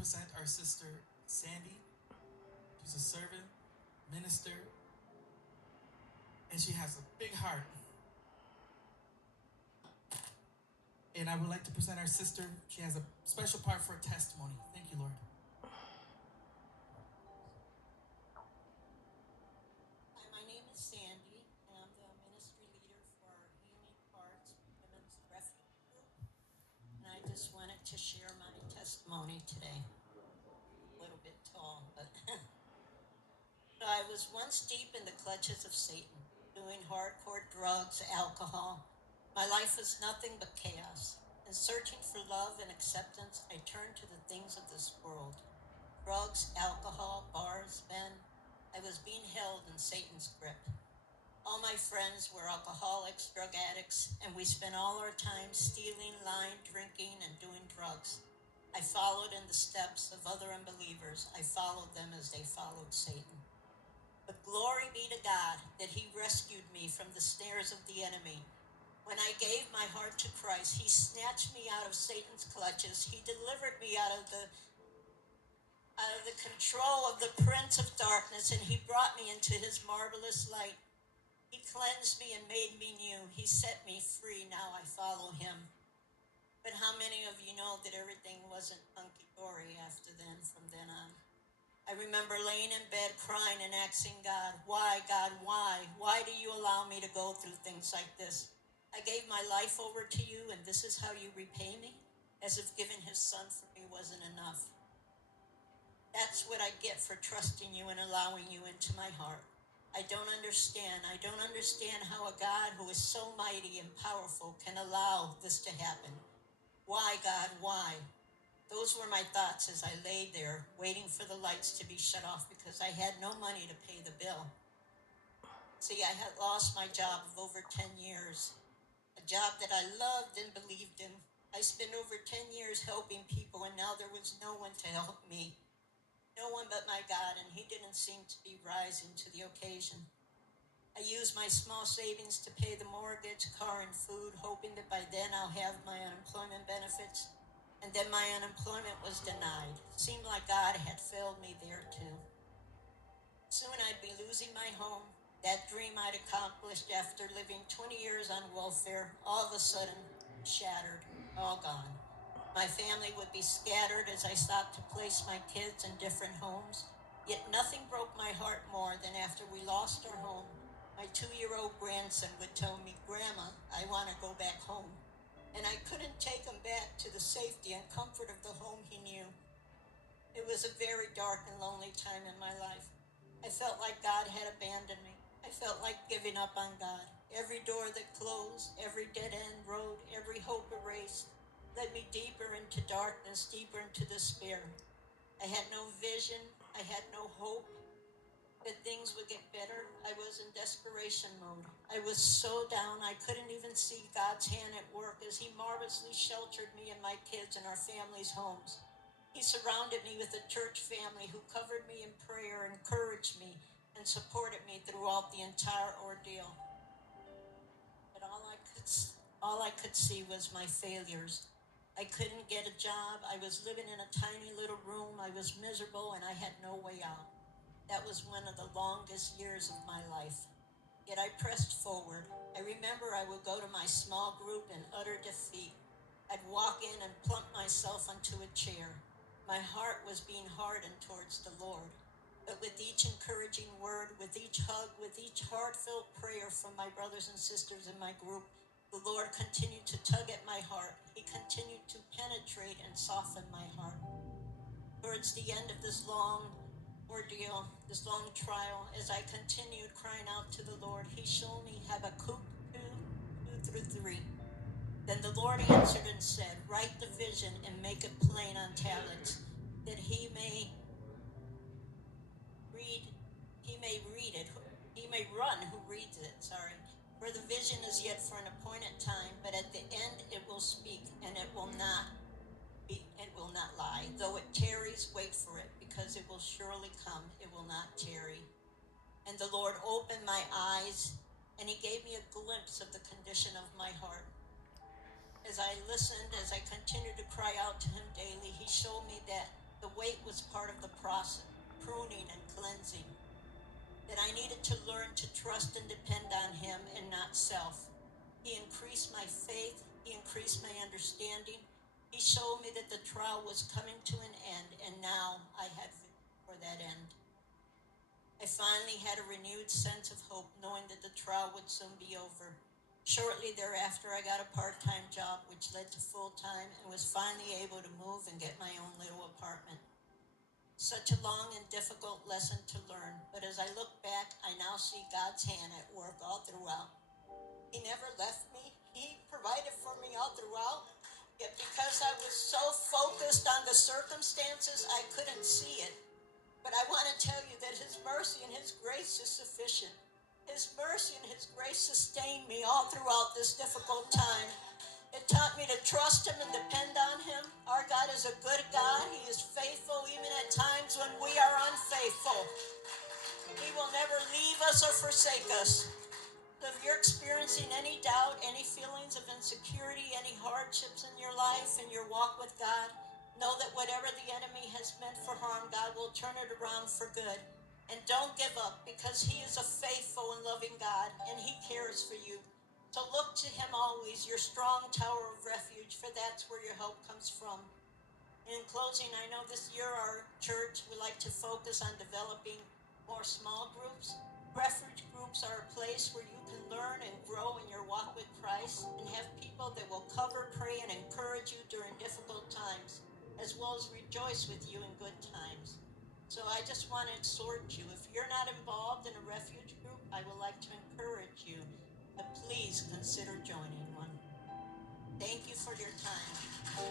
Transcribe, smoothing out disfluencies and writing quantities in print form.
present our sister Sandy. She's a servant, minister, and she has a big heart. And I would like to present our sister. She has a special part for a testimony. Thank you, Lord. Hi, my name is Sandy, and I'm the ministry leader for our Healing Hearts Women's Refuge Group. And I just wanted to share my testimony today. A little bit tall, but so I was once deep in the clutches of Satan, doing hardcore drugs, alcohol. My life was nothing but chaos. In searching for love and acceptance, I turned to the things of this world. Drugs, alcohol, bars, men. I was being held in Satan's grip. All my friends were alcoholics, drug addicts, and we spent all our time stealing, lying, drinking, and doing drugs. I followed in the steps of other unbelievers. I followed them as they followed Satan. But glory be to God that he rescued me from the snares of the enemy. When I gave my heart to Christ, he snatched me out of Satan's clutches. He delivered me out of the control of the prince of darkness, and he brought me into his marvelous light. He cleansed me and made me new. He set me free. Now I follow him. But how many of you know that everything wasn't hunky-dory after then, from then on? I remember laying in bed crying and asking God, why, God, why? Why do you allow me to go through things like this? I gave my life over to you, and this is how you repay me? As if giving his son for me wasn't enough. That's what I get for trusting you and allowing you into my heart. I don't understand. I don't understand how a God who is so mighty and powerful can allow this to happen. Why, God, why? Those were my thoughts as I lay there waiting for the lights to be shut off because I had no money to pay the bill. See, I had lost my job of over 10 years, a job that I loved and believed in. I spent over 10 years helping people, and now there was no one to help me. No one but my God, and he didn't seem to be rising to the occasion. I used my small savings to pay the mortgage, car, and food, hoping that by then I'll have my unemployment benefits. And then my unemployment was denied. It seemed like God had failed me there too. Soon I'd be losing my home. That dream I'd accomplished after living 20 years on welfare, all of a sudden shattered, all gone. My family would be scattered as I sought to place my kids in different homes. Yet nothing broke my heart more than after we lost our home. My 2-year-old grandson would tell me, Grandma, I want to go back home. And I couldn't take him back to the safety and comfort of the home he knew. It was a very dark and lonely time in my life. I felt like God had abandoned me. I felt like giving up on God. Every door that closed, every dead-end road, every hope erased, led me deeper into darkness, deeper into despair. I had no vision. I had no hope that things would get better. I was in desperation mode. I was so down I couldn't even see God's hand at work as he marvelously sheltered me and my kids in our family's homes. He surrounded me with a church family who covered me in prayer, encouraged me, and supported me throughout the entire ordeal. But all I could see was my failures. I couldn't get a job. I was living in a tiny little room. I was miserable and I had no way out. That was one of the longest years of my life. Yet I pressed forward. I remember I would go to my small group in utter defeat. I'd walk in and plump myself onto a chair. My heart was being hardened towards the Lord. But with each encouraging word, with each hug, with each heartfelt prayer from my brothers and sisters in my group, the Lord continued to tug at my heart. He continued to penetrate and soften my heart. Towards the end of this long ordeal, this long trial, as I continued crying out to the Lord, he showed me Habakkuk 2:2-3. Then the Lord answered and said, write the vision and make it plain on tablets, that he may read it, he may run who reads it, For the vision is yet for an appointed time, but at the end it will speak, and it will not lie. Though it tarries, wait for it, because it will surely come. It will not tarry. And the Lord opened my eyes, and he gave me a glimpse of the condition of my heart. As I listened, as I continued to cry out to him daily, he showed me that The weight was part of the process, pruning and cleansing. That I needed to learn to trust and depend on Him and not self. He increased my faith. He increased my understanding. He showed me that the trial was coming to an end, and now I had vision for that end. I finally had a renewed sense of hope, knowing that the trial would soon be over. Shortly thereafter, I got a part-time job, which led to full-time, and was finally able to move and get my own little apartment. Such a long and difficult lesson to learn, but as I look back, I now see God's hand at work all throughout. He never left me. He provided for me all throughout. Yet because I was so focused on the circumstances, I couldn't see it. But I want to tell you that His mercy and His grace is sufficient. His mercy and His grace sustained me all throughout this difficult time. It taught me to trust Him and depend on Him. Our God is a good God. He is faithful even at times when we are unfaithful. He will never leave us or forsake us. So if you're experiencing any doubt, any feelings of insecurity, any hardships in your life and your walk with God, know that whatever the enemy has meant for harm, God will turn it around for good. And don't give up, because He is a faithful and loving God, and He cares for you. So look to Him always, your strong tower of refuge, for that's where your help comes from. In closing, I know this year our church would like to focus on developing more small groups. Refuge groups are a place where you can learn and grow in your walk with Christ, and have people that will cover, pray, and encourage you during difficult times, as well as rejoice with you in good times. So I just want to exhort you, if you're not involved in a refuge group, I would like to encourage you to please consider joining one. Thank you for your time.